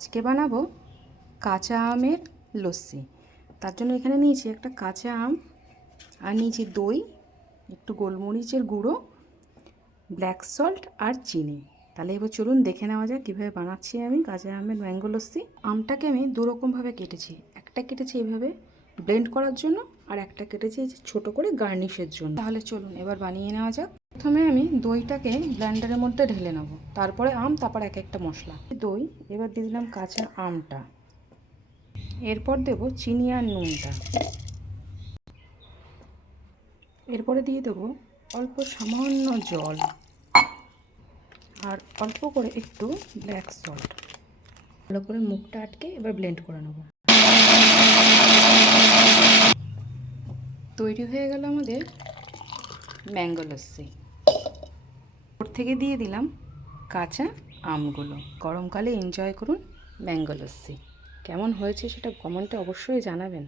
আজকে বানাবো কাঁচা আমের লস্যি। তার জন্য এখানে নিয়েছি একটা কাঁচা আম, আর নিয়েছি দই, একটু গোলমরিচের গুঁড়ো, ব্ল্যাক সল্ট আর চিনি। তাহলে এবার চলুন দেখে নেওয়া যাক কীভাবে বানাচ্ছি আমি কাঁচা আমের ম্যাঙ্গো লস্যি। আমটাকে আমি দুরকমভাবে কেটেছি। একটা কেটেছি এইভাবে ব্লেন্ড করার জন্য, আর একটা কেটেছি এই যে ছোটো করে গার্নিশের জন্য। তাহলে চলুন এবার বানিয়ে নেওয়া যাক। প্রথমে আমি দইটাকে ব্লেন্ডারের মধ্যে ঢেলে নেব, তারপরে আম, তারপর এক একটা মশলা। দই, এবার দিয়ে দিলাম কাঁচা আমটা, এরপর দেব চিনি আর নুনটা, এরপরে দিয়ে দেবো অল্প সামান্য জল আর অল্প করে একটু ব্ল্যাক সল্ট। ভালো করে মুখটা আটকে এবার ব্লেন্ড করে নেব। তৈরি হয়ে গেল আমাদের ম্যাঙ্গো লস্যি। ওর থেকে দিয়ে দিলাম কাঁচা আমগুলো। গরমকালে এনজয় করুন ম্যাঙ্গো লস্যি। কেমন হয়েছে সেটা কমেন্টে অবশ্যই জানাবেন।